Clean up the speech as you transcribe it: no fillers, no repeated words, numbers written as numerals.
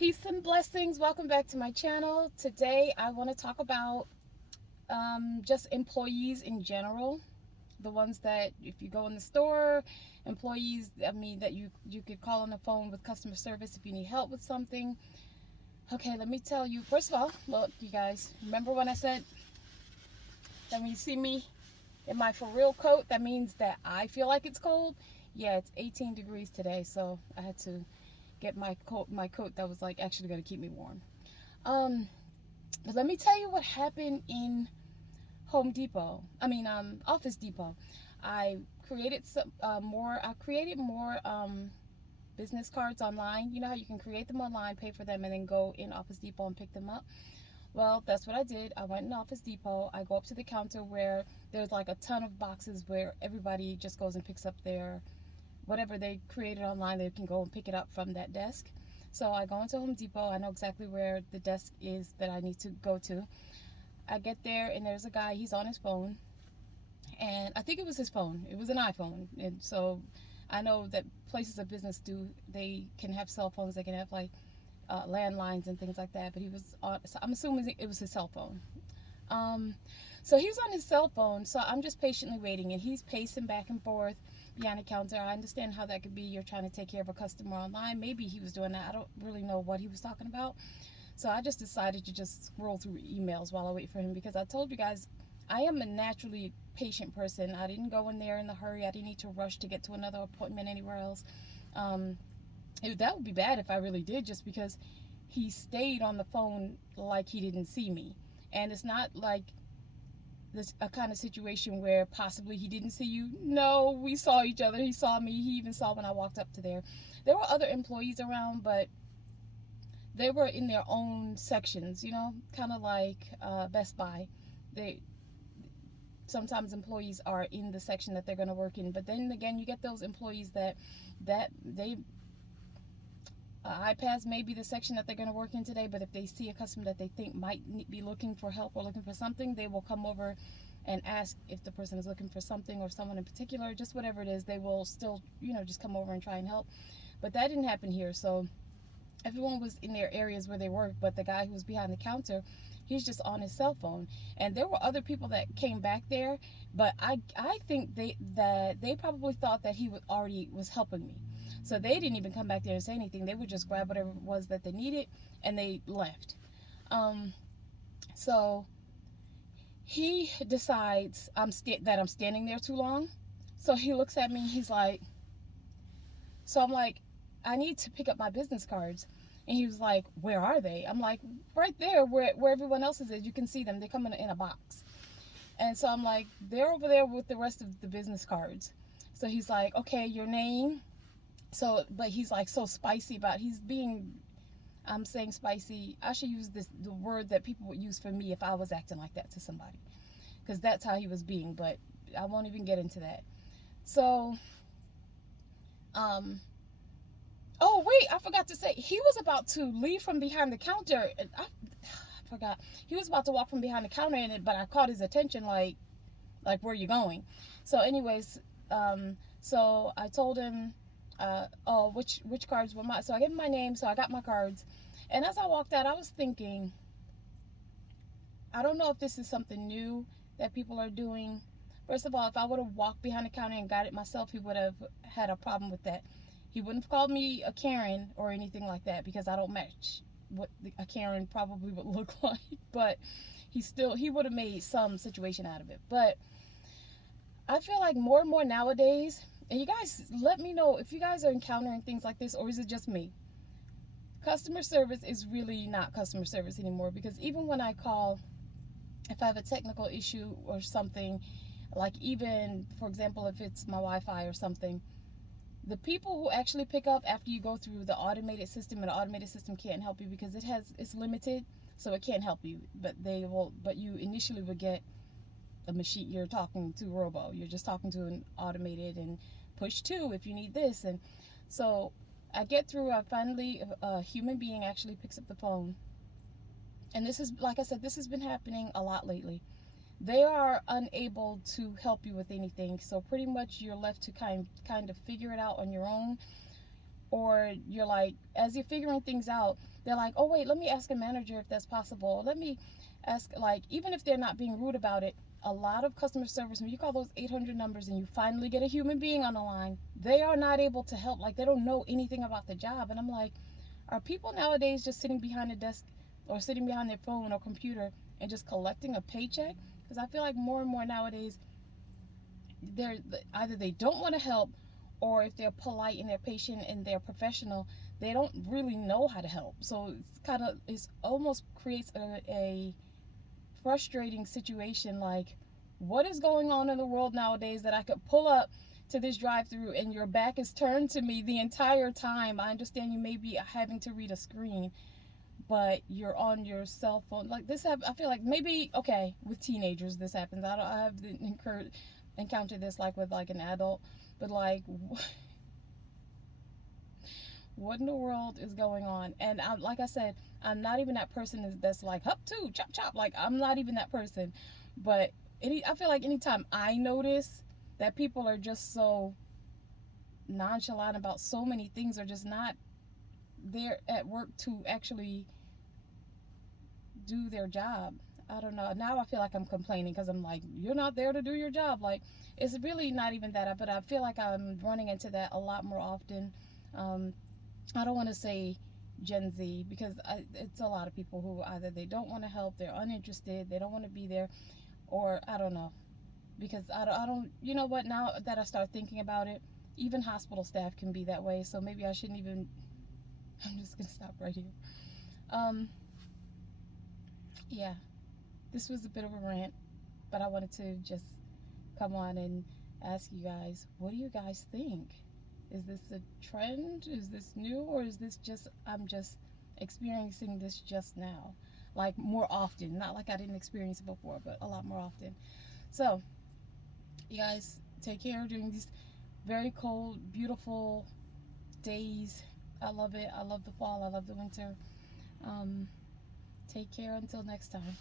Peace and blessings. Welcome back to my channel. Today I want to talk about just employees in general. The ones that if you go in the store, employees, that you could call on the phone with customer service if you need help with something. Okay, let me tell you. First of all, look, you guys, remember when I said that when you see me in my for real coat, that means that I feel like it's cold? Yeah, it's 18 degrees today, so I had to get my coat that was like actually going to keep me warm. Um, but let me tell you what happened in Home Depot. Office Depot. I created more business cards online. You know how you can create them online, pay for them, and then go in Office Depot and pick them up. Well, that's what I did. I went in Office Depot. I go up to the counter where there's like a ton of boxes where everybody just goes and picks up their whatever they created online. They can go and pick it up from that desk. So I go into Home Depot. I know exactly where the desk is that I need to go to. I get there and there's a guy. He's on his phone, and I think it was his phone. It was an iPhone, and so I know that places of business do. They can have cell phones. They can have like landlines and things like that. But he was on. So I'm assuming it was his cell phone. Um, so he was on his cell phone. So I'm just patiently waiting, and he's pacing back and forth behind the counter. I understand how that could be. You're trying to take care of a customer online. Maybe he was doing that. I don't really know what he was talking about. So I just decided to just scroll through emails while I wait for him, because I told you guys I am a naturally patient person. I didn't go in there in a hurry. I didn't need to rush to get to another appointment anywhere else. Um, that would be bad if I really did, just because he stayed on the phone like he didn't see me. And it's not like this a kind of situation where possibly he didn't see you. No, we saw each other. He saw me. He even saw when I walked up to there. There were other employees around, but they were in their own sections, kind of like Best Buy. They Sometimes employees are in the section that they're going to work in, but then again, you get those employees that they iPads may be the section that they're going to work in today, but if they see a customer that they think might be looking for help or looking for something, they will come over and ask if the person is looking for something or someone in particular, just whatever it is. They will still, just come over and try and help. But that didn't happen here. So everyone was in their areas where they work, but the guy who was behind the counter, he's just on his cell phone. And there were other people that came back there, but I think they probably thought that he was helping me. So they didn't even come back there and say anything. They would just grab whatever it was that they needed and they left. Um, so he decides that I'm standing there too long. So he looks at me. He's like, so I'm like, I need to pick up my business cards. And he was like, where are they? I'm like, right there where everyone else's is. You can see them. They come in a box. And so I'm like, they're over there with the rest of the business cards. So he's like, okay, your name. So, but he's like so spicy I'm saying spicy. I should use the word that people would use for me if I was acting like that to somebody. Because that's how he was being, but I won't even get into that. So, um, oh wait, I forgot to say, he was about to leave from behind the counter. And I forgot. He was about to walk from behind the counter, but I caught his attention, like where you going? So, anyways, so I told him, oh, which cards were mine. So I gave him my name. So I got my cards, and as I walked out, I was thinking, I don't know if this is something new that people are doing. First of all, if I would have walked behind the counter and got it myself, he would have had a problem with that. He wouldn't have called me a Karen or anything like that, because I don't match what a Karen probably would look like. But he would have made some situation out of it. But I feel like more and more nowadays, and you guys let me know if you guys are encountering things like this, or is it just me? Customer service is really not customer service anymore, because even when I call, if I have a technical issue or something, like even, for example, if it's my Wi-Fi or something, the people who actually pick up after you go through the automated system, and the automated system can't help you because it's limited, so it can't help you. But you initially would get a machine. You're talking to robo. You're just talking to an automated, and push 2 if you need this. And so I get through. I finally, a human being actually picks up the phone. And this is, like I said, this has been happening a lot lately. They are unable to help you with anything, so pretty much you're left to kind of figure it out on your own. or you're like, as you're figuring things out, they're like, oh wait, let me ask a manager if that's possible. Let me ask, like, even if they're not being rude about it, a lot of customer service, when you call those 800 numbers and you finally get a human being on the line, they are not able to help. Like, they don't know anything about the job. And I'm like, are people nowadays just sitting behind a desk or sitting behind their phone or computer and just collecting a paycheck? Because I feel like more and more nowadays, they're either they don't want to help, or if they're polite and they're patient and they're professional, they don't really know how to help. So it's almost creates a frustrating situation. Like, what is going on in the world nowadays that I could pull up to this drive-through and your back is turned to me the entire time? I understand you may be having to read a screen, but you're on your cell phone. Like this I feel like maybe, okay, with teenagers this happens. I haven't encountered this like with like an adult, but like what in the world is going on? And like I said, I'm not even that person that's like hup too chop chop. Like, I'm not even that person. But I feel like anytime I notice that people are just so nonchalant about so many things, or just not there at work to actually do their job. I don't know. Now I feel like I'm complaining because I'm like, you're not there to do your job. Like, it's really not even that. But I feel like I'm running into that a lot more often. I don't want to say Gen Z, because it's a lot of people who either they don't want to help, they're uninterested, they don't want to be there, or I don't know. Because I don't, you know what, now that I start thinking about it, even hospital staff can be that way. So maybe I shouldn't even, I'm just going to stop right here. Um, yeah, this was a bit of a rant, but I wanted to just come on and ask you guys, what do you guys think? Is this a trend? Is this new? Or is this just, I'm just experiencing this just now? Like, more often. Not like I didn't experience it before, but a lot more often. So, you guys take care during these very cold, beautiful days. I love it. I love the fall. I love the winter. Um, Take care until next time.